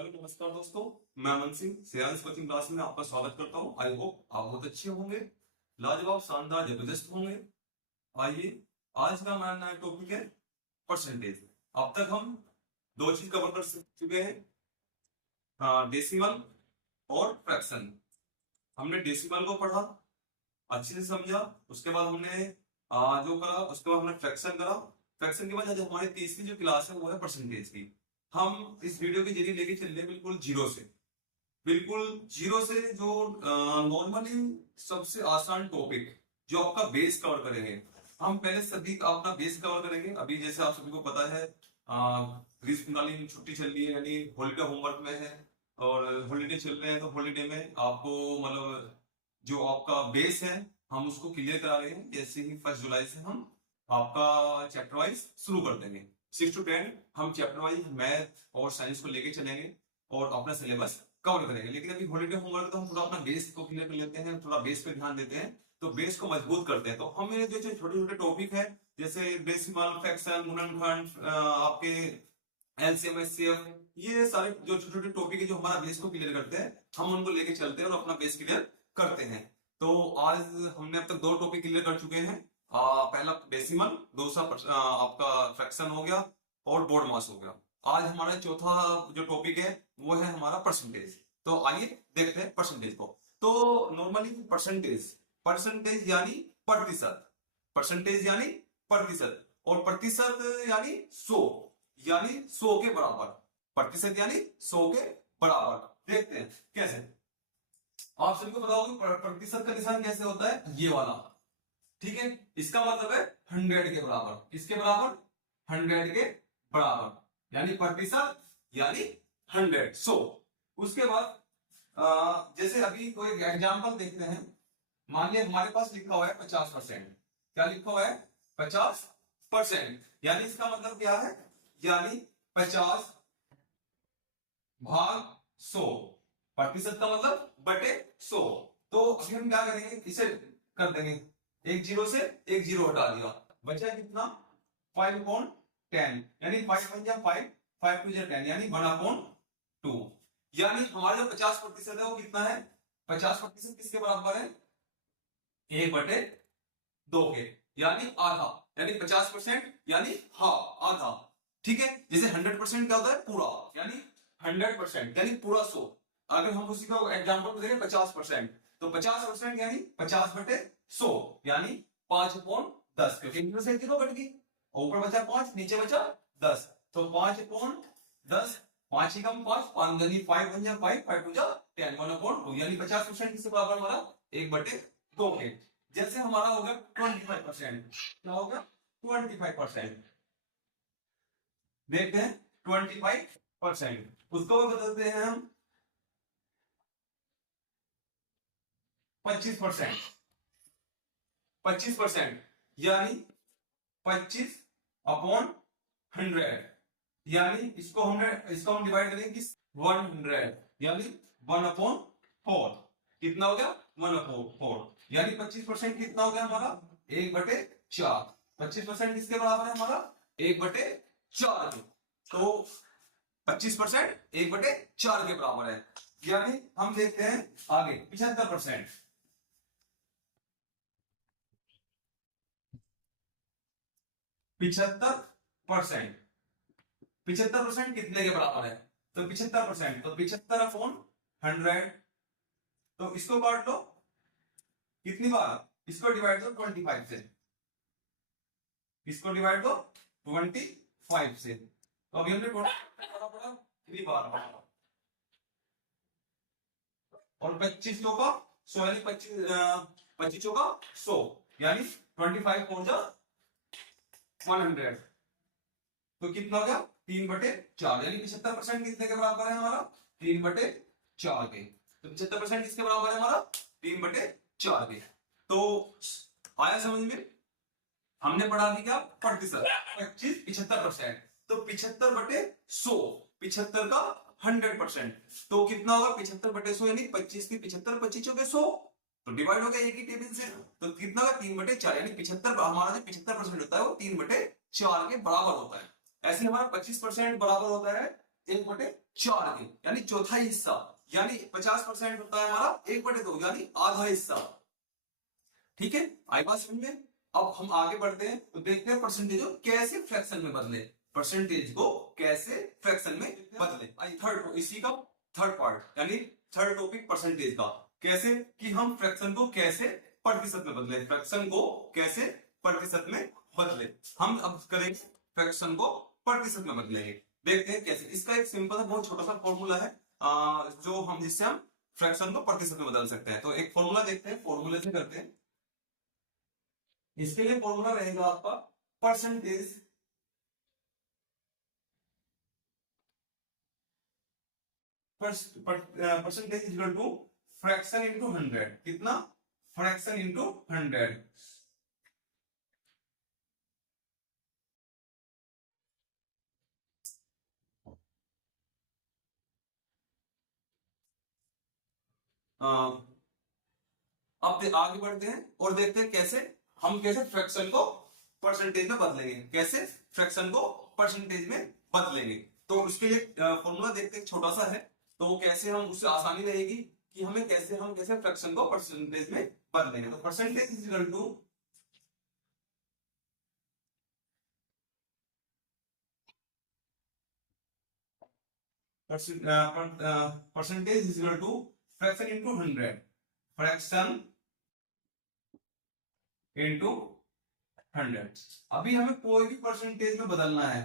Hello नमस्कार दोस्तों। मैं अमन सिंह श्रेयांश कोचिंग क्लास में आपका स्वागत करता हूं। आई होप आप बहुत अच्छे होंगे, लाजवाब, शानदार, जबरदस्त होंगे। आइए, आज का हमारा नया टॉपिक है परसेंटेज। अब तक हम दो चीज कवर कर चुके हैं, डेसिमल और फ्रैक्शन। हमने डेसिमल को पढ़ा, अच्छे से समझा। उसके बाद हमने जो करा, उसके बाद हमने फ्रैक्शन करा। फ्रैक्शन के बाद आज हमारी तीसरी जो क्लास है वो है परसेंटेज की। हम इस वीडियो के जरिए लेके चल रहे हैं बिल्कुल जीरो से, जो नॉर्मली सबसे आसान टॉपिक जो आपका बेस कवर करेंगे। हम पहले सभी अपना बेस कवर करेंगे। अभी जैसे आप सभी को पता है, ग्रीष्मकालीन छुट्टी चल रही है, यानी हॉलीडे होमवर्क में है और हॉलीडे चल रहे हैं। तो हॉलीडे में आपको मतलब जो आपका बेस है हम उसको क्लियर करा रहे हैं। जैसे ही 1 जुलाई से हम आपका चैप्टर वाइज शुरू कर देंगे। 6 to 10 हम चैप्टर वाइज मैथ और साइंस को लेके चलेंगे और अपना सिलेबस कवर करेंगे। लेकिन अभी हॉलीडे होमवर्क तो हम थोड़ा अपना बेस को क्लियर कर लेते हैं, थोड़ा बेस पे ध्यान देते हैं, तो बेस को मजबूत करते हैं। तो हमें जो छोटे छोटे टॉपिक है जैसे डेसिमल, फ्रैक्शन, गुणनखंड, आपके एलसीएम, एचसीएफ, ये सारे जो छोटे छोटे टॉपिक है जो हमारा बेस को क्लियर करते हैं, हम उनको लेके चलते हैं और अपना बेस क्लियर करते हैं। तो आज हमने अब तक 2 टॉपिक क्लियर कर चुके हैं। पहला डेसिमल, दूसरा आपका फ्रैक्शन हो गया और बोर्ड मास हो गया। आज हमारा चौथा जो टॉपिक है वो है हमारा परसेंटेज। तो आइए देखते हैं परसेंटेज को। तो नॉर्मली परसेंटेज यानी प्रतिशत, परसेंटेज यानी प्रतिशत, और प्रतिशत यानी 100, यानी 100 के बराबर। प्रतिशत यानी 100 के बराबर। देखते हैं कैसे। आप सभी को पता होगा प्रतिशत का निशान कैसे होता है, ये वाला। ठीक है, इसका मतलब है 100 के बराबर। किसके बराबर? 100 के बराबर, यानी प्रतिशत यानी 100। उसके बाद जैसे अभी कोई एग्जांपल देखते हैं। मान लिया हमारे पास लिखा हुआ है 50%। क्या लिखा हुआ है? 50%। यानी इसका मतलब क्या है? यानी 50 भाग 100। प्रतिशत का मतलब बटे 100। तो अभी हम क्या करेंगे, इसे कर देंगे, एक जीरो से एक जीरो हटा दिया, बचा कितना? 5/10, यानी 5 1 जा 5, 5 2 जा 10, यानी 1/2। यानी हमारा जो 50% है वो कितना है? 50% किसके बराबर है? 1/2 के, यानी आधा, यानी 50% यानी हाफ, आधा। ठीक है, जैसे 100% क्या होता है? पूरा, यानी 100% यानी पूरा 100। अगर हम उसी का एग्जांपल को देखें 50%, तो 50% यानी 50/100, यानी 5/10, क्योंकि इनमें से जीरो कट गई, ऊपर बचा 5, नीचे बचा 10, तो 5/10, 5 ही कम 5, 5 यानी 5 1 जा 5, 5 2 जा 10, 1/2, यानी 50% किसके बराबर? हमारा 1/2 के। जैसे हमारा होगा 25%, क्या होगा? 25%। देखते हैं 25%, उसको बदलते हैं हम 25%। 25% यानी 25/100, यानी इसको हम डिवाइड करेंगे किस? 100, यानी 1/4। कितना हो गया? 1/4, यानी 25% कितना हो गया हमारा? 1/4। 25% किसके बराबर है हमारा? 1/4 के। तो 25% 1/4 के बराबर है। यानी हम देखते हैं आगे 75%। 75%, 75% कितने के बराबर है? तो 75%, तो 75/100। तो इसको काट लो, कितनी बार? इसको डिवाइड दो 25 से, इसको डिवाइड दो 25 से। तो अभी हमने टोटल 3 बार, और 25 का 100, यानी 25 का 100, यानी 25 पहुंच जा 100। तो कितना हो गया? 3/4, यानी 75% कितने के बराबर है हमारा? 3/4 के। तो 75% किसके बराबर है हमारा? 3/4 के। तो आया समझ में? हमने पढ़ा दी क्या? प्रतिशत 25, 75%, तो 75/100, 75 का 100%, तो कितना होगा? 75/100, यानी 25 की 75, 25 के 100, तो डिवाइड हो गया एक ही टेबल से। तो कितना होगा? 3/4, यानी 75, हमारा जो 75% होता है वो 3/4 के बराबर होता है। ऐसे हमारा 25% बराबर होता है 1/4 के, यानी चौथाई हिस्सा, यानी 50% होता है हमारा 1/2, यानी आधा हिस्सा। ठीक है, आई बात समझ में। अब हम आगे बढ़ते हैं तो देखते हैं परसेंटेज को कैसे फ्रैक्शन में बदले, परसेंटेज को कैसे फ्रैक्शन में बदले। आई थर्ड, इसी का थर्ड पार्ट, यानी थर्ड टॉपिक परसेंटेज का, कैसे कि हम फ्रैक्शन को कैसे प्रतिशत में बदले, फ्रैक्शन को कैसे प्रतिशत में बदले। हम अब करेंगे फ्रैक्शन को प्रतिशत में बदलेंगे, देखते हैं कैसे। इसका एक सिंपल बहुत छोटा सा फॉर्मूला है जो हम जिससे हम फ्रैक्शन को प्रतिशत में बदल सकते हैं। तो एक फॉर्मूला देखते हैं, फॉर्मूले से करते हैं। इसके लिए फॉर्मूला रहेगा आपका percentage percentage equal to fraction into 100। कितना? Fraction into 100। अब आगे बढ़ते हैं और देखते हैं कैसे हम कैसे फ्रैक्शन को परसेंटेज में बदलेंगे, कैसे फ्रैक्शन को परसेंटेज में बदलेंगे। तो उसके लिए फॉर्मूला देखते हैं, छोटा सा है, तो वो कैसे हम उससे आसानी रहेगी कि हमें कैसे फ्रैक्शन को परसेंटेज में बदलेंगे। तो percentage is equal to percentage is equal to fraction into 100, fraction into 100। अभी हमें कोई भी परसेंटेज में बदलना है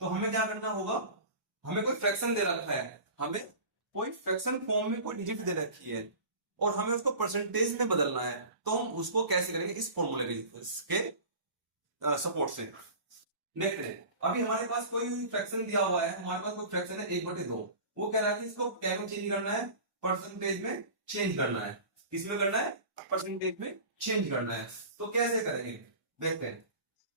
तो हमें क्या करना होगा, हमें कोई फ्रैक्शन दे रखा है, हमें कोई फ्रैक्शन फॉर्म में कोई डिजिट दे रखी है और हमें उसको परसेंटेज में बदलना है, तो हम उसको कैसे करेंगे, इस फॉर्मूले के सपोर्ट से। देखते हैं, अभी हमारे पास कोई फ्रैक्शन दिया हुआ है, हमारे पास कोई फ्रैक्शन है 1/2, वो कह रहा है कि इसको क्या में चेंज करना है, परसेंटेज में चेंज करना है। किसमें करना है? परसेंटेज में चेंज करना है। तो कैसे करेंगे, देखते हैं।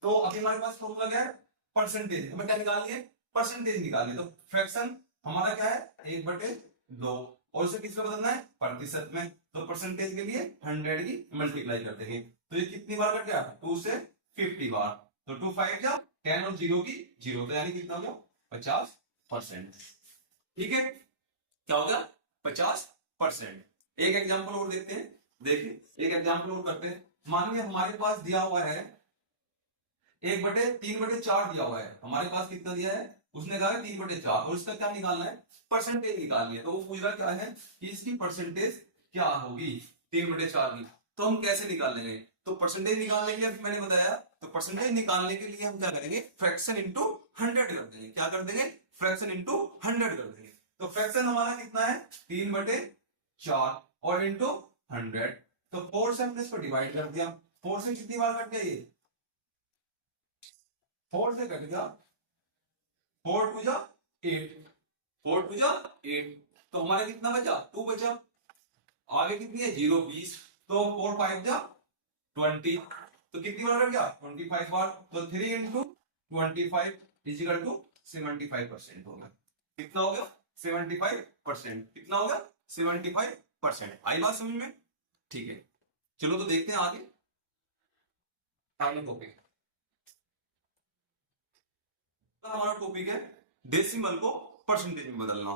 तो अभी हमारे पास फॉर्मूला क्या है, परसेंटेज, हमें क्या निकालनी है, परसेंटेज निकालनी है। तो फ्रैक्शन हमारा क्या है, 1/2, और उसे किस में बदलना है, प्रतिशत में। तो परसेंटेज के लिए 100 की मल्टीप्लाई करते हैं, तो ये कितनी बार कट गया, 2 से 50 बार। तो 2 5 जा 10 और 0 की 0, तो यानी कितना हो गया, 50%। ठीक है, क्या हो गया, 50%। एक एग्जांपल और देखते हैं, देखिए एक एग्जांपल और करते हैं। मान लिया हमारे पास दिया हुआ है 1/3/4 दिया हुआ है, हमारे पास कितना दिया है, उसने कहा है 3/4, और इसका क्या निकालना है, परसेंटेज निकालनी है। तो वो पूछ रहा क्या है कि इसकी परसेंटेज क्या होगी 3/4 की। तो हम कैसे निकाल लेंगे, तो परसेंटेज निकालने के लिए मैंने बताया, तो परसेंटेज निकालने के लिए हम क्या करेंगे, फ्रैक्शन इंटू 100 कर देंगे। क्या कर देंगे, फ्रैक्शन इंटू 100 कर देंगे। तो फ्रैक्शन हमारा कितना है, 3/4 और इंटू 100। तो 4 से हमने इसको डिवाइड कर दिया, 4 से कितनी बार कट गया, ये 4 से कट गया, 4 2 जा 8, 4 2 जा 8, तो हमारे कितना बचा, 2 बचा। आगे कितनी है, 0 20, तो 4 5 जा 20, तो कितनी बार कट गया, 25 बार। तो 3 इंटू 25 इजिकल टू 75% हो गया। कितना हो गया, 75%। कितना हो गया, 75%। आई बात समझ में? ठीक है, चलो तो देखते हैं आगे। टॉपिक, हमारा टॉपिक है डेसिमल को परसेंटेज में बदलना।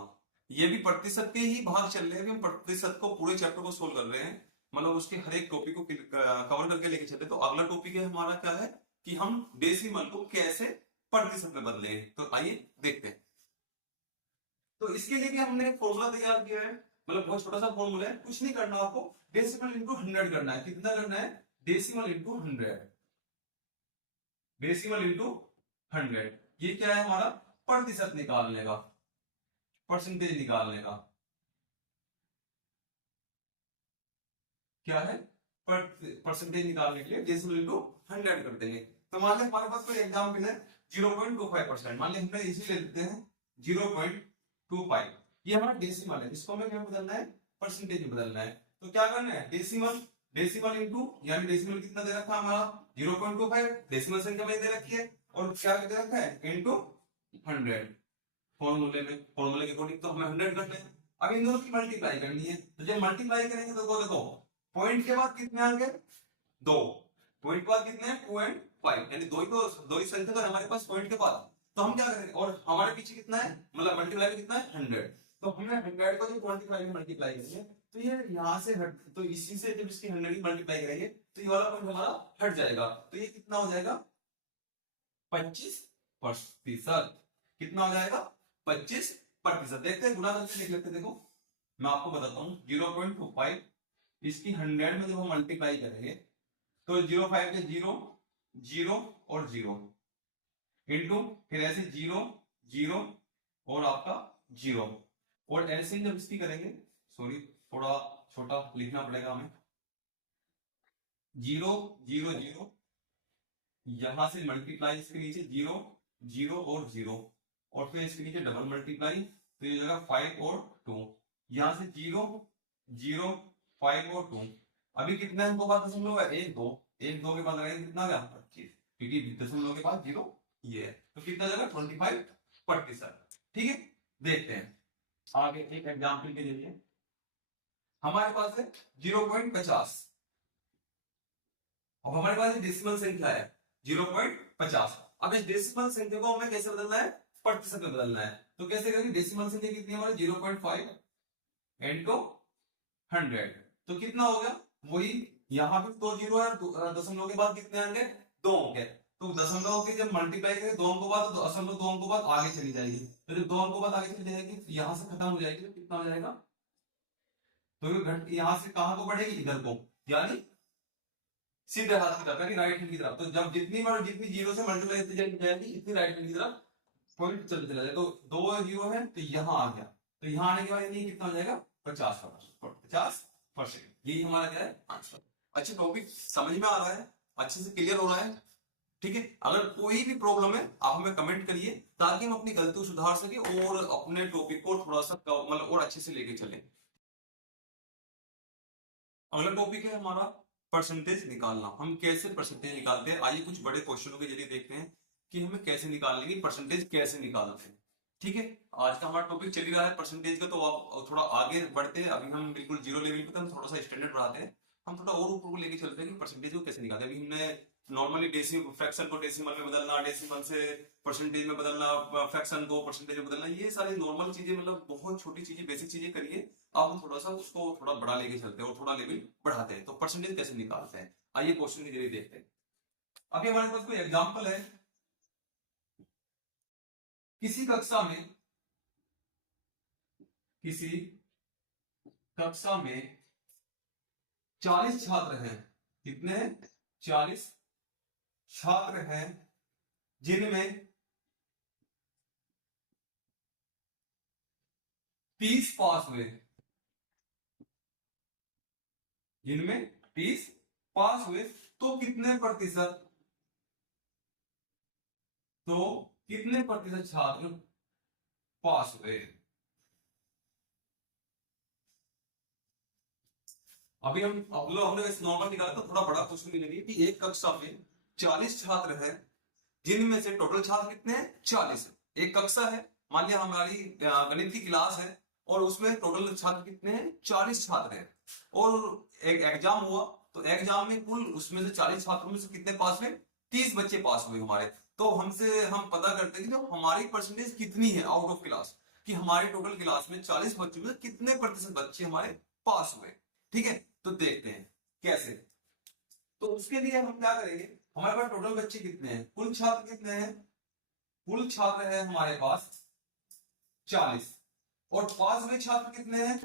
ये भी प्रतिशत के ही भाग चल रहे हैं, हम प्रतिशत को पूरे चैप्टर को सोल्व कर रहे हैं, मतलब उसके हर एक टॉपिक को कवर करके लेके चलते। तो अगला टॉपिक है हमारा क्या है कि हम डेसिमल को कैसे प्रतिशत में बदले। तो आइए देखते हैं। तो इसके लिए भी हमने फॉर्मूला तैयार किया है, मतलब बहुत छोटा सा फॉर्मूला है, कुछ नहीं करना आपको, डेसिमल इंटू 100 करना है। कितना करना है, डेसिमल इंटू 100, डेसिमल इंटू 100। ये क्या है हमारा, प्रतिशत निकालने का, परसेंटेज निकालने का क्या है, परसेंटेज निकालने के लिए डेसिमल इंटू 100 कर देंगे। तो मान लें हमारे पास कोई एग्जाम्पल है 0.25%, मान लें हमने इसी ले लेते हैं 0.25, ये हमारा डेसिमल है, इसको हमें क्या बदलना है, परसेंटेज में बदलना है। तो क्या करना है, डेसिमल, डेसिमल इंटू, यानी डेसिमल कितना दे रखा है हमारा 0.25, डेसिमल संख्या में दे रखी है, और क्या दे रखा है, इंटू 100। फॉर्मूले में, फॉर्मूले के अकॉर्डिंग तो हमें 100 करना है। अब इन दोनों की मल्टीप्लाई करनी है, तो जब मल्टीप्लाई करेंगे तो देखो पॉइंट के बाद कितने आ गए, 2, पॉइंट के बाद कितने हैं 2 और 5, यानी दो ही संख्या तो हमारे पास पॉइंट के बाद। तो हम क्या करेंगे, और हमारे पीछे कितना है, मतलब मल्टीप्लाई में कितना है 100, तो हमें 100 को जो 25 में मल्टीप्लाई करेंगे तो ये यहाँ से हट, तो इसी से जब इसकी 100 की मल्टीप्लाई करेंगे तो ये वाला पॉइंट हमारा हट जाएगा, तो ये कितना हो जाएगा 25%। कितना हो जाएगा 25%। देखते हैं गुना करके देख लेते हैं। देखो मैं आपको बताता हूँ 0.25 इसकी 100 में जब हम मल्टीप्लाई करेंगे तो 0.5 के 0 0 और 0 इंटू फिर ऐसे 0 0 और आपका 0, और ऐसे जब इसकी करेंगे, सॉरी थोड़ा छोटा लिखना पड़ेगा हमें, 0 0 0 यहां से मल्टीप्लाई इसके नीचे 0 0 और 0, और फिर इसके नीचे डबल मल्टीप्लाई, तो ये जगह 5 और 2, यहां से 0 0 5 और 2। अभी कितना है, इनको बाद दशमलव है 1 2, 1 2 के बाद रहेगा कितना आ गया 25, क्योंकि दशमलव के बाद 0 ये है, तो कितना जगह 25%। ठीक है, देखते हैं आगे एक एग्जाम्पल के लिए। हमारे पास है 0.50, अब हमारे पास डेसिमल संख्या है 0.50। अब इस डेसिमल संख्या को हमें कैसे बदलना है, प्रतिशत में बदलना है, तो कैसे करेंगे, डेसिमल संख्या कितनी है हमारी 0.5 इनटू 100, तो कितना हो गया, वही यहाँ पे 2 जीरो है, दशमलव के बाद कितने आएंगे 2 होंगे, तो दशमलव के जब मल्टीप्लाई करें 2 अंकों बाद, तो दशमलव 2 अंकों बाद आगे चली जाएगी, तो जब 2 अंकों बाद आगे चली जाएगी तो यहाँ से खत्म हो जाएगी, तो कितना हो जाएगा, तो ये घट यहाँ से कहां को बढ़ेगी, इधर को, यानी सीधे हाथ की तरफ, यानी राइट हैंड की तरफ। तो जब जितनी बार जितनी जीरो से मल्टीप्लाई होती जाएगी इतनी राइट हैंड की तरफ पॉइंट चलते चला जाए, तो 2 जीरो है तो यहाँ आ गया, तो यहाँ आने के बाद ये कितना हो जाएगा 50%। यही हमारा क्या है आंसर। अच्छा टॉपिक समझ में आ रहा है, अच्छे से क्लियर हो रहा है, ठीक है। अगर कोई भी प्रॉब्लम है आप हमें कमेंट करिए ताकि हम अपनी गलती को सुधार सके और अपने टॉपिक को थोड़ा सा मतलब और अच्छे से लेके चलें। अगला टॉपिक है हमारा परसेंटेज निकालना। हम कैसे परसेंटेज निकालते हैं, आइए कुछ बड़े क्वेश्चनों के जरिए देखते हैं कि हमें कैसे निकालने की परसेंटेज कैसे निकालते हैं। ठीक है, आज का हमारा टॉपिक चल ही रहा है परसेंटेज का, तो आप थोड़ा आगे बढ़ते हैं। अभी हम बिल्कुल जीरो लेवल पे, हम थोड़ा सा स्टैंडर्ड बढ़ाते हैं, हम थोड़ा और ऊपर को लेके चलते हैं कि परसेंटेज को कैसे निकालते हैं। अभी हमने नॉर्मली डेसिमल फ्रैक्शन को डेसिमल में बदलना, डेसिमल से परसेंटेज में बदलना, फ्रैक्शन को परसेंटेज में बदलना, ये सारी नॉर्मल चीजें, मतलब बहुत छोटी चीजें, बेसिक चीजें करिए। अब हम थोड़ा सा उसको थोड़ा बड़ा लेके चलते हैं और थोड़ा लेवल बढ़ाते हैं, तो परसेंटेज कैसे निकालते हैं आइए क्वेश्चन के जरिए देखते हैं। अभी हमारे पास कोई एग्जांपल है, किसी कक्षा में 40 छात्र हैं। कितने हैं, 40 छात्र हैं, जिनमें 30 पास हुए, जिनमें 30 पास हुए, तो कितने प्रतिशत, तो कितने प्रतिशत छात्र पास हुए। अभी हमने वैसे नॉर्मल निकाला, तो थोड़ा बड़ा क्वेश्चन मिलेगी कि एक कक्षा में 40 छात्र हैं, जिनमें से टोटल छात्र कितने हैं 40। एक कक्षा है, मान लिया हमारी गणित की क्लास है और उसमें टोटल छात्र कितने हैं 40 छात्र हैं, और एक एग्जाम हुआ, तो एग्जाम में कुल उसमें से 40 छात्रों में से कितने पास हुए, 30 बच्चे पास हुए हमारे। तो हमसे हम पता करते हैं कि जो हमारी परसेंटेज कितनी है आउट ऑफ क्लास, कि हमारे टोटल क्लास में 40 बच्चों में कितने प्रतिशत बच्चे हमारे पास हुए। ठीक है, तो देखते हैं कैसे। तो उसके लिए हम क्या करेंगे, हमारे पास टोटल बच्चे कितने हैं, कुल छात्र कितने हैं, कुल छात्र है हमारे पास 40, और पास हुए छात्र कितने हैं,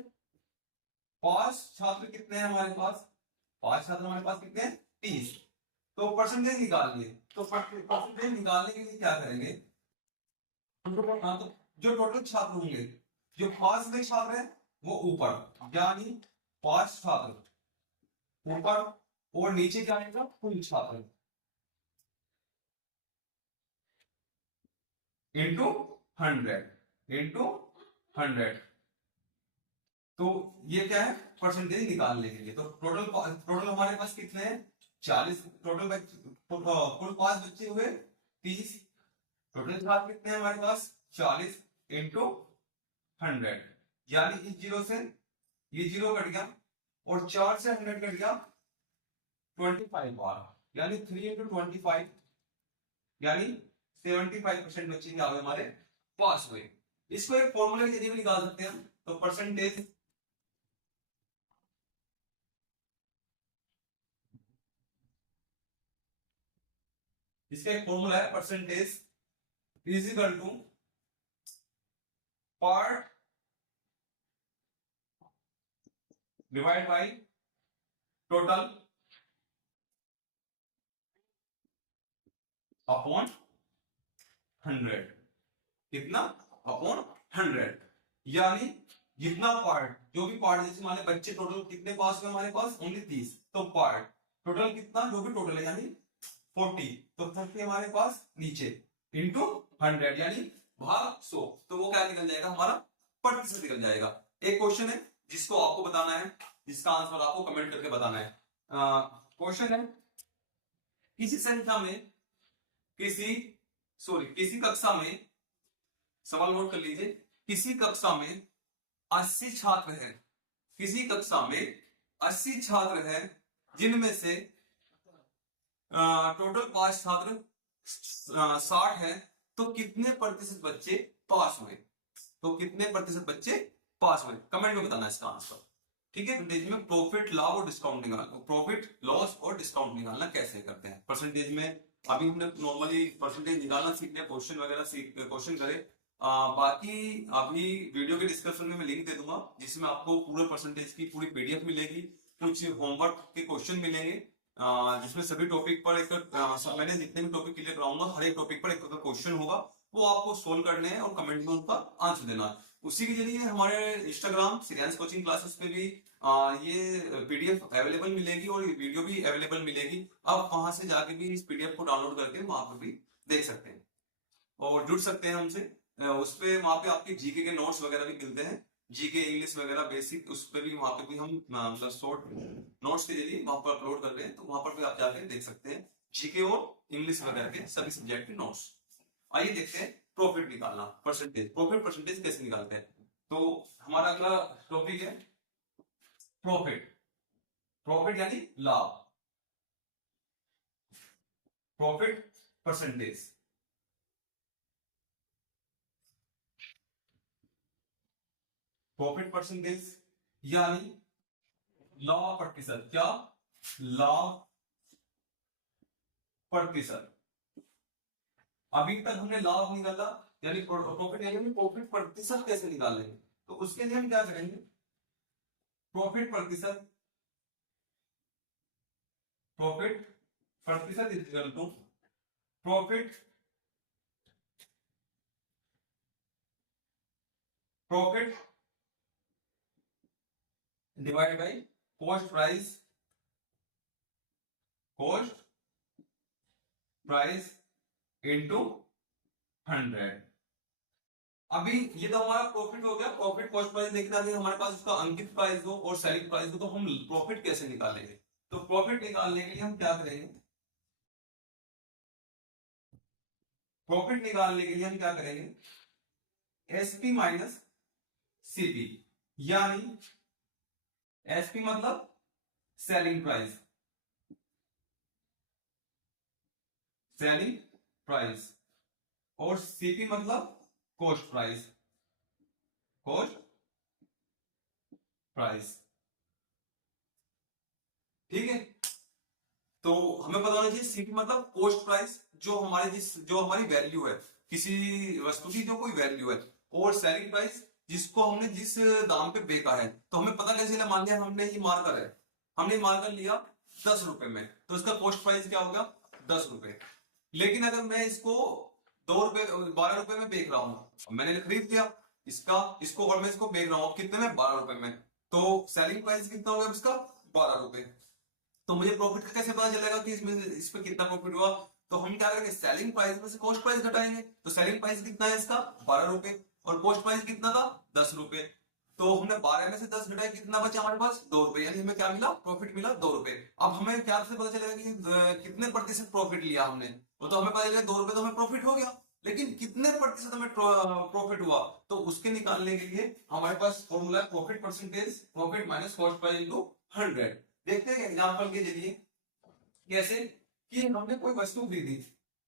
पास छात्र कितने हैं हमारे पास, पास छात्र हमारे पास कितने हैं 30। तो परसेंटेज निकालिए, तो परसेंटेज निकालने के लिए क्या करेंगे, हाँ, तो जो टोटल छात्र होंगे, जो पास हुए छात्र हैं वो ऊपर, यानी 5 छात्र ऊपर, और नीचे क्या आएगा कुल छात्र इंटू 100। तो ये क्या है परसेंटेज निकालने के लिए। तो टोटल हमारे पास कितने हैं 40, टोटल कुल 5 बच्चे हुए 30, टोटल छात्र कितने हैं हमारे पास 40 इंटू 100, यानी इस जीरो से ये जीरो कट गया और 4 से 100 कट गया 25 बार, यानी 3 इंटू 25, यानी 75% बच्चे क्या हुए हमारे पास हुए। इसको एक फॉर्मूले के जरिए भी निकाल सकते हैं। तो परसेंटेज इसका एक फॉर्मूला है, percentage is equal to part divide by total upon 100। कितना? अपॉन 100। यानी जितना पार्ट, जो भी पार्ट, जैसे हमारे बच्चे टोटल कितने पास हुए हमारे पास? ओनली 30। तो पार्ट टोटल कितना, जो भी टोटल है यानी 40, तो 30 हमारे पास नीचे इंटू 100 यानी भाग 100। तो वो क्या निकल जाएगा हमारा? प्रतिशत निकल जाएगा। एक क्वेश्चन है जिसको आपको बताना है, जिसका आंसर आपको कमेंट करके बताना है। क्वेश्चन है, किसी संख्या में किसी कक्षा में, सवाल नोट कर लीजिए, किसी कक्षा में 80 छात्र हैं, किसी कक्षा में 80 छात्र हैं, जिनमें से टोटल पास छात्र 60 है, तो कितने प्रतिशत बच्चे पास हुए? तो कितने प्रतिशत बच्चे पास हुए? कमेंट में बताना इसका आंसर। ठीक है, परसेंटेज में प्रॉफिट लाभ और डिस्काउंट निकालना, प्रॉफिट लॉस और डिस्काउंट निकालना कैसे करते हैं परसेंटेज में। अभी हमने नॉर्मली परसेंटेज निकालना सीखने, क्वेश्चन वगैरह क्वेश्चन करे। बाकी अभी वीडियो के डिस्क्रिप्शन में मैं लिंक दे दूंगा, जिसमें आपको पूरे परसेंटेज की पूरी पीडीएफ मिलेगी, कुछ होमवर्क के क्वेश्चन मिलेंगे, जिसमें सभी टॉपिक पर मैंने जितने भी टॉपिक क्लियर कराऊंगा, हर एक टॉपिक पर एक क्वेश्चन होगा, वो आपको सोल्व करने हैं और कमेंट में उनका आंसर देना है। उसी के जरिए हमारे इंस्टाग्राम श्रेयांश कोचिंग क्लासेस पे भी ये पीडीएफ अवेलेबल मिलेगी और वीडियो भी अवेलेबल मिलेगी। आप वहां से जाके भी इस पीडीएफ को डाउनलोड करके वहां पर भी देख सकते हैं और जुड़ सकते हैं हमसे। उस पे वहां पे आपके जीके के नोट्स वगैरह भी मिलते हैं, जीके इंग्लिश वगैरह बेसिक, उस पे भी वहां पे भी हम मतलब शॉर्ट नोट्स के जरिए वहां पर अपलोड कर रहे हैं, तो वहां पर भी आप जाके देख सकते हैं जीके और इंग्लिश वगैरह के सभी सब्जेक्ट के नोट्स। आइए देखते हैं प्रॉफिट निकालना, परसेंटेज, प्रॉफिट परसेंटेज कैसे निकालते हैं। तो हमारा अगला टॉपिक है प्रॉफिट। प्रॉफिट यानी लाभ, प्रॉफिट परसेंटेज। प्रॉफिट परसेंटेज यानी लाभ प्रतिशत। क्या? लाभ प्रतिशत। अभी तक हमने लाभ निकाला, यानी प्रॉफिट, यानी प्रॉफिट प्रतिशत कैसे निकालेंगे, तो उसके लिए हम क्या करेंगे? प्रॉफिट प्रतिशत, प्रॉफिट प्रतिशत is equal to profit, profit divide by cost price, cost price into 100। अभी ये तो हमारा प्रॉफिट हो गया, प्रॉफिट कॉस्ट प्राइस देखना है हमारे पास, उसका अंकित प्राइस हो और सेलिंग प्राइस हो, तो हम प्रॉफिट कैसे निकालेंगे? तो प्रॉफिट निकालने के लिए हम क्या करेंगे? प्रॉफिट निकालने के लिए हम क्या करेंगे? एसपी माइनस सीपी, यानी एसपी मतलब सेलिंग प्राइस, सेलिंग प्राइस, और सीपी मतलब कॉस्ट प्राइस, कॉस्ट प्राइस। ठीक है, तो हमें पता होना चाहिए सीपी मतलब कॉस्ट प्राइस, जो हमारी वैल्यू है, किसी वस्तु की जो कोई वैल्यू है, और सेलिंग प्राइस जिसको हमने जिस दाम पे बेचा है। तो हमें पता कैसे चला? मान लिया हमने ये मार्कर है, हमने मार्कर लिया 10 रुपए में, तो इसका कॉस्ट प्राइस क्या होगा? 10 रुपए। लेकिन अगर मैं इसको 12 रुपए में बेच रहा हूं, मैंने खरीद लिया इसको और मैं इसको बेच रहा हूं कितने में? 12 रुपए में, तो सेलिंग प्राइस कितना होगा इसका? 12 रुपए। तो मुझे प्रॉफिट का कैसे पता चलेगा कि इस पे कितना प्रॉफिट हुआ? तो हम क्या करेंगे? सेलिंग प्राइस में से कॉस्ट प्राइस घटाएंगे। तो सेलिंग प्राइस कितना है इसका? 12 रुपए, और कॉस्ट प्राइस कितना था? 10 रुपए। तो हमने 12 में से 10 घटाया, कितना बचा हमारे पास? 2 रुपए, यानी हमें क्या मिला? प्रॉफिट मिला 2 रुपए। अब हमें क्या से पता चलेगा कि कितने प्रतिशत प्रॉफिट लिया हमने? वो तो हमें पता चलेगा 2 रुपए तो हमें प्रॉफिट हो गया, लेकिन कितने प्रतिशत हमें प्रॉफिट हुआ? तो उसके निकालने के लिए हमारे पास फॉर्मूला है profit percentage, profit minus cost price into 100। देखते हैं एग्जांपल के जरिए कैसे, कि हमने कोई वस्तु खरीदी,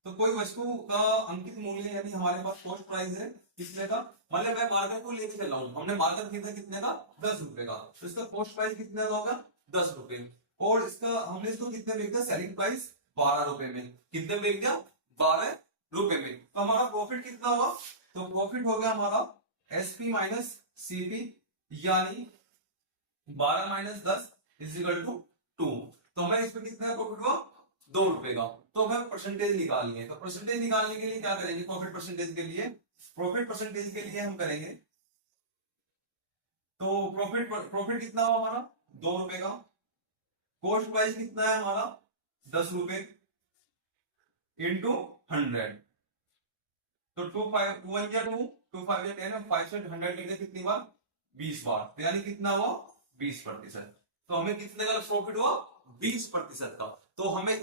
तो कोई वस्तु का अंकित मूल्य यानी हमारे पास कॉस्ट प्राइस है कितने का, मतलब मैं मार्कर को लेके चल रहा हूँ, हमने मार्कर खरीदा कितने का, 10 रुपए का, तो इसका कॉस्ट प्राइस कितने का होगा, 10 रुपए। और इसका हमने इसको कितने बेच दिया, सेलिंग प्राइस 12 रुपए में, कितने बेच दिया, 12 रुपए में। तो हमारा प्रॉफिट कितना हुआ, तो प्रॉफिट हो गया हमारा एसपी माइनस सीपी, यानी 12 माइनस 10 इजिकल टू 2। तो हमें इसमें कितना प्रॉफिट हुआ, 2 रुपए का। तो हमें परसेंटेज निकालनी है, तो परसेंटेज निकालने के लिए क्या करेंगे, प्रॉफिट परसेंटेज के लिए, प्रॉफिट परसेंटेज के लिए हम करेंगे, तो प्रॉफिट कितना हुआ हमारा, 2 रुपए का। कॉस्ट प्राइस कितना है हमारा, 10 रुपए इंटू 100, तो 2 5 2 1 2 2 5 10, 5 से 100 लेंगे कितनी बार, 20 बार, तो यानी कितना हुआ, 20%। तो हमें कितने का प्रॉफिट हुआ, 20% का। तो हमें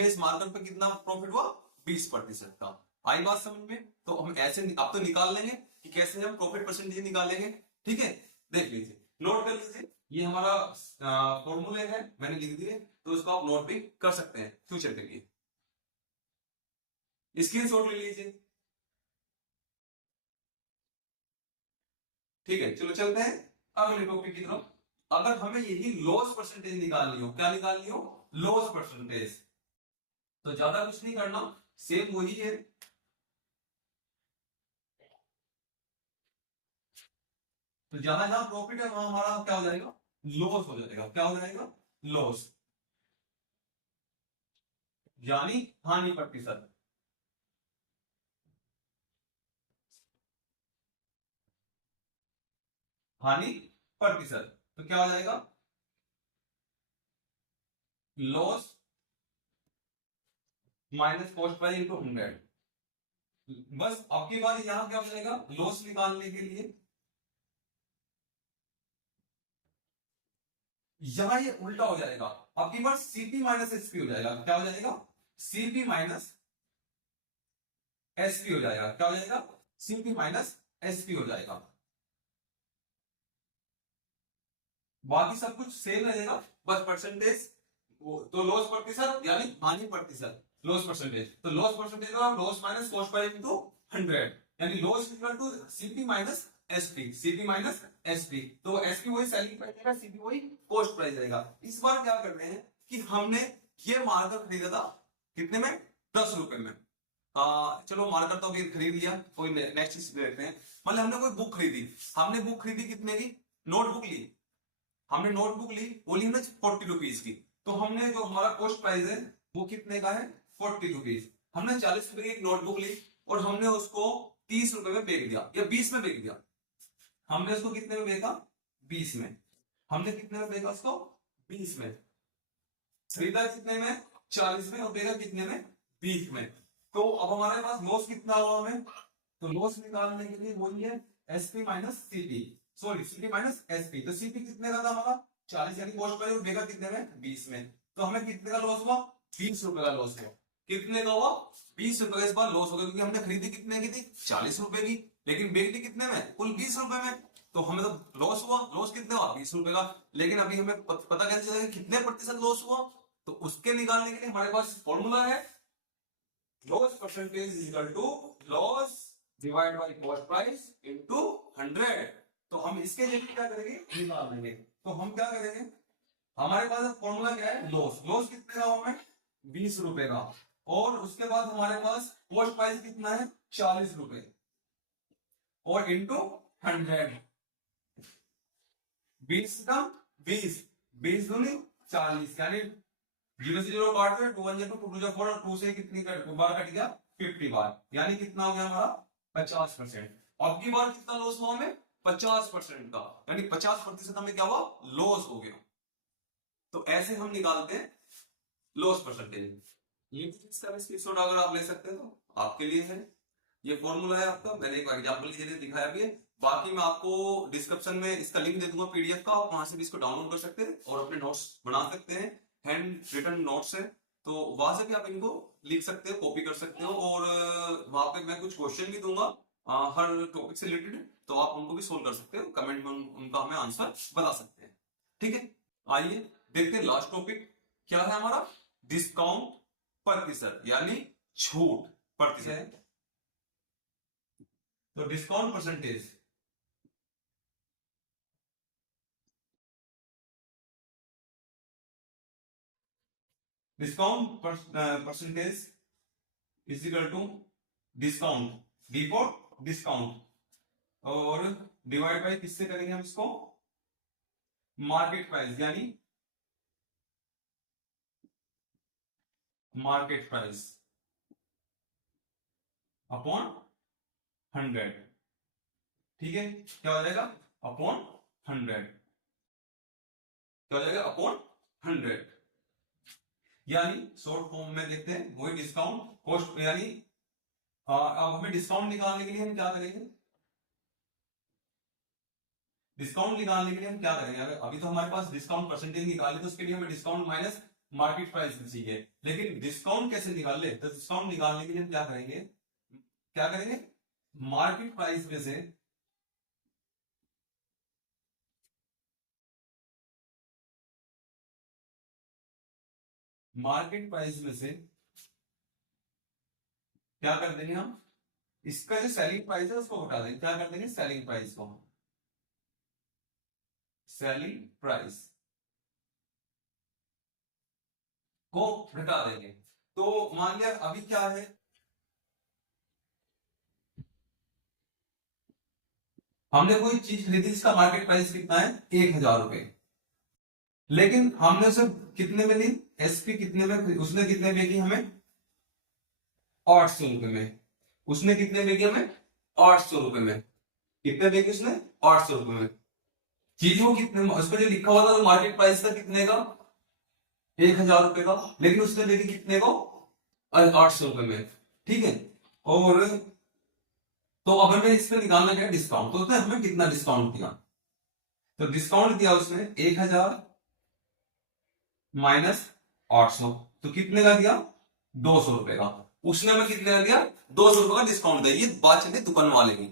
इस मार्कर पे कितना प्रॉफिट हुआ, 20% का। आई बात समझ में। तो हम ऐसे अब तो निकाल लेंगे कि कैसे हम प्रॉफिट परसेंटेज निकालेंगे, ठीक है। देख लीजिए, नोट कर लीजिए, ये हमारा फॉर्मूले है, मैंने लिख दिए, तो इसको आप नोट भी कर सकते हैं फ्यूचर के लिए, स्क्रीनशॉट ले लीजिए, ठीक है। चलो चलते हैं अगले टॉपिक की तरफ। अगर हमें यही लॉस परसेंटेज निकालनी हो, क्या निकालनी हो, लॉस परसेंटेज, तो ज्यादा कुछ नहीं करना, सेम वही है। तो जहां जहां प्रॉफिट है वहां हमारा क्या हो जाएगा, लॉस हो जाएगा, क्या हो जाएगा, लॉस, यानी हानि प्रतिशत, हानि प्रतिशत। तो क्या हो जाएगा, loss minus cost price into 100। बस आपकी बात, यहां क्या हो जाएगा, लॉस निकालने के लिए यहां ये उल्टा हो जाएगा, आपकी बार सीपी माइनस एसपी हो जाएगा, क्या हो जाएगा, सीपी माइनस एसपी हो जाएगा, क्या हो जाएगा, सीपी माइनस एसपी हो जाएगा। बाकी सब कुछ सेम रहेगा, बस परसेंटेज, तो लॉस प्रतिशत यानी हानि प्रतिशत, लॉस परसेंटेज, तो लॉस परसेंटेज का loss minus cost price into 100, यानी loss equal to CP minus SP, CP minus SP. तो एसपी वही सेलिंग प्राइस रहेगा, सीपी वही कॉस्ट प्राइस रहेगा। इस बार क्या कर रहे हैं कि हमने ये मार्कर खरीदा था कितने में, 10 रुपए में। चलो मार्कर तो अभी खरीद लिया, कोई नेक्स्ट चीज देखते हैं। मतलब हमने कोई बुक खरीदी, हमने बुक खरीदी कितने की, नोटबुक ली, हमने नोटबुक ली, वो ली ना 40 रुपीज की। तो हमने जो हमारा कॉस्ट प्राइस है वो कितने का है, 40 रुपीज। हमने 40 रुपए की एक नोटबुक ली और हमने उसको 30 रुपए में बेच दिया या 20 में बेच दिया। हमने उसको कितने में बेचा, 20 में। हमने कितने में बेचा उसको, 20 में। खरीदा कितने में, 40 में, और बेचा कितने में, 20 में। तो अब हमारे पास लॉस कितना हुआ हमें, तो लॉस निकालने के लिए वही है SP minus CP, sorry CP minus SP. तो सीपी कितने का था हमारा, 40, यानी कॉस्ट प्राइस, और बेचा कितने में, 20 में। तो हमें कितने का लॉस हुआ, 20 रुपए का लॉस हुआ। कितने का हुआ, 20 रुपए का इस बार लॉस हो गया, क्योंकि हमने खरीदी कितने की थी, 40 रुपए की, लेकिन बेच दी कितने में, कुल 20 रुपए में। तो हमें तो लॉस हुआ, लॉस कितने हुआ, 20 रुपए का। लेकिन अभी हमें पता कैसे चलेगा कितने प्रतिशत लॉस हुआ, तो उसके निकालने के लिए हमारे पास फॉर्मूला है, loss percentage is equal to loss divide by cost price into 100। तो हम इसके जरिए क्या करेंगे, निकाल लेंगे। तो हम क्या करेंगे, हमारे पास फॉर्मूला क्या है, लॉस, लॉस कितने का हमें, 20 रुपए का। और उसके बाद हमारे पास कॉस्ट प्राइस कितना है, 40 रुपए, और इंटू 100, 20 का 20, 20 दूनी 40, यानी 0 से 0 काटते हैं, 2 1 2 2 4, और 2 से कितनी बार कट गया, 50 बार, यानी कितना हो गया हमारा, 50%। अब की बार कितना लॉस हुआ हमें, 50% का, यानी 50% हमें क्या हुआ, लॉस हो गया। तो ऐसे हम निकालते हैं लॉस परसेंटेज। ये स्क्रीनशॉट अगर आप ले सकते हैं तो आपके लिए है, ये फॉर्मूला है आपका, मैंने एक एग्जांपल के लिए दिखाया भी है। बाकी मैं आपको डिस्क्रिप्शन में इसका लिंक दे दूंगा पीडीएफ का, आप वहां से भी इसको डाउनलोड कर सकते हैं और अपने नोट्स बना सकते हैं, हैंड रिटन नोट्स है, तो वहां से भी आप इनको लिख सकते हो, कॉपी कर सकते हो। और वहां पे मैं कुछ क्वेश्चन भी दूंगा हर टॉपिक से रिलेटेड, तो आप उनको भी सोल्व कर सकते हो, कमेंट में उनका हमें आंसर बता सकते हैं, ठीक है। आइए देखते हैं लास्ट टॉपिक क्या है हमारा, डिस्काउंट प्रतिशत, यानी छूट प्रतिशत है, तो discount percentage percentage is equal to discount, D for discount, और डिवाइड बाय किससे करेंगे हम इसको, मार्केट प्राइस, यानी मार्केट प्राइस अपॉन 100। ठीक है, क्या हो जाएगा, अपॉन 100, क्या हो जाएगा, अपॉन 100। यानी शॉर्ट फॉर्म में देखते हैं वही डिस्काउंट कॉस्ट, यानी अब हमें डिस्काउंट निकालने के लिए हम क्या करेंगे, डिस्काउंट निकालने के लिए हम क्या करेंगे, अगर अभी तो हमारे पास डिस्काउंट परसेंटेज निकाले तो उसके लिए हमें डिस्काउंट माइनस मार्केट प्राइस चाहिए, लेकिन डिस्काउंट कैसे निकाल ले, तो डिस्काउंट निकालने के लिए हम क्या करेंगे, क्या करेंगे, मार्केट प्राइस में से क्या कर देंगे हम, इसका जो सेलिंग प्राइस है उसको हटा देंगे, क्या कर देंगे, सेलिंग प्राइस को, सेलिंग प्राइस को घटा देंगे। तो मान लिया अभी क्या है, हमने कोई चीज खरीदी जिसका मार्केट प्राइस कितना है, 1000 रुपए, लेकिन हमने उसे कितने में ली, एसपी कितने में, उसने कितने में की हमें, 800 रुपए में, उसने कितने में की हमें, 800 रुपए में, कितने में की उसने, 800 रुपए में, चीज वो कितने, उसको जो लिखा हुआ था वो मार्केट प्राइस था कितने का, 1000 रुपए का, लेकिन उसने लेके कितने को, 800 रुपए में। ठीक है, और तो अब हमें इस पे निकालना क्या है, डिस्काउंट, तो उसने हमें कितना डिस्काउंट दिया, तो डिस्काउंट दिया उसने 1000 माइनस 800, तो कितने का दिया, 200 रुपए का, उसने हमें कितने का दिया, 200 रुपए का डिस्काउंट दिया। ये बात चल रही है दुकान वाले की,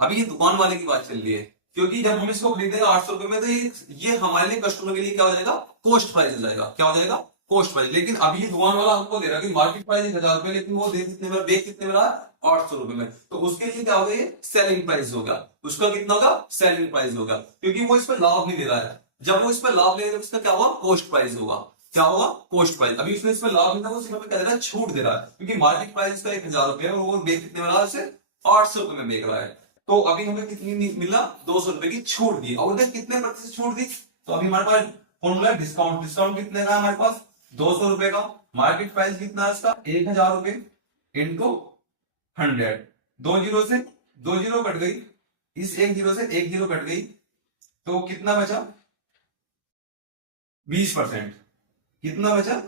अभी ये दुकान वाले की बात चल रही है, क्योंकि जब हम इसको खरीदेंगे 800 रुपए में, तो ये हमारे लिए, कस्टमर के लिए क्या हो जाएगा, कॉस्ट प्राइस हो जाएगा, क्या हो जाएगा, कॉस्ट प्राइस। लेकिन अभी ये दुकान वाला हमको दे रहा है कि मार्केट प्राइस 1000 रुपए, लेकिन वो दे कितने में, बेच कितने में रहा, 800 रुपए में, तो उसके लिए क्या होगा, ये सेलिंग प्राइस होगा, उसका कितना होगा, सेलिंग प्राइस होगा, क्योंकि वो इस पर लाभ नहीं दे रहा है। जब वो इस पर लाभ लेगा, उसका क्या होगा, कॉस्ट प्राइस होगा, क्या होगा, कॉस्ट प्राइस। अभी उसने इस पर लाभ नहीं था, वो सिर्फ क्या दे रहा है, छूट दे रहा है, क्योंकि मार्केट प्राइस इसका 1000 रुपए है और वो बेच कितने में रहा है, 800 रुपए में बेच रहा है। तो अभी हमें कितनी मिला, 200 रुपए की छूट दी, और उधर कितने प्रतिशत छूट दी, तो अभी हमारे पास फॉर्मूला डिस्काउंट, डिस्काउंट कितने का है हमारे पास, 200 रुपए का, मार्केट प्राइस कितना है इसका, 1000 रुपए इंटू 100, 2 जीरो से 2 जीरो कट गई, इस 1 जीरो से 1 जीरो कट गई, तो कितना बचा, 20%, कितना बचा,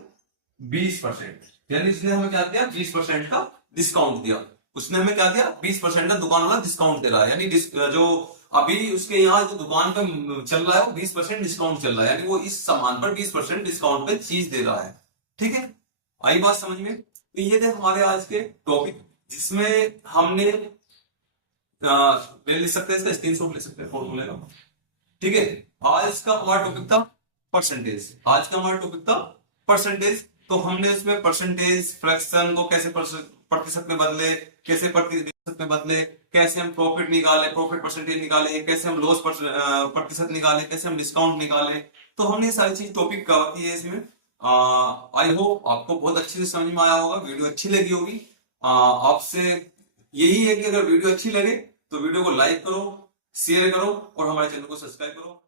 20%, यानी इसने हमें क्या दिया, 20% का डिस्काउंट दिया, उसने हमें क्या दिया, 20% का दुकान वाला डिस्काउंट दे रहा है, यानी जो अभी उसके यहाँ जो दुकान पे चल रहा है वो 20% डिस्काउंट चल रहा है, यानी वो इस सामान पर 20% डिस्काउंट पे चीज दे रहा है। ठीक है, आई बात समझ में। तो ये थे हमारे आज के टॉपिक, जिसमें हमने ले सकते हैं, इसका स्क्रीनशॉट ले सकते हैं फॉर्मूले का। ठीक है, आज का हमारा टॉपिक था परसेंटेज, आज का हमारा टॉपिक था परसेंटेज। तो हमने इसमें परसेंटेज फ्रैक्शन को कैसे प्रतिशत में बदले, कैसे प्रतिशत में बदले, कैसे हम प्रॉफिट निकाले, प्रॉफिट परसेंटेज निकाले, कैसे हम लॉस प्रतिशत निकाले, कैसे हम डिस्काउंट निकाले, तो हमने सारी चीज टॉपिक कवर की है इसमें। आई होप आपको बहुत अच्छे से समझ में आया होगा, वीडियो अच्छी लगी होगी। आपसे यही है कि अगर वीडियो अच्छी लगे तो वीडियो को लाइक करो, शेयर करो और हमारे चैनल को सब्सक्राइब करो।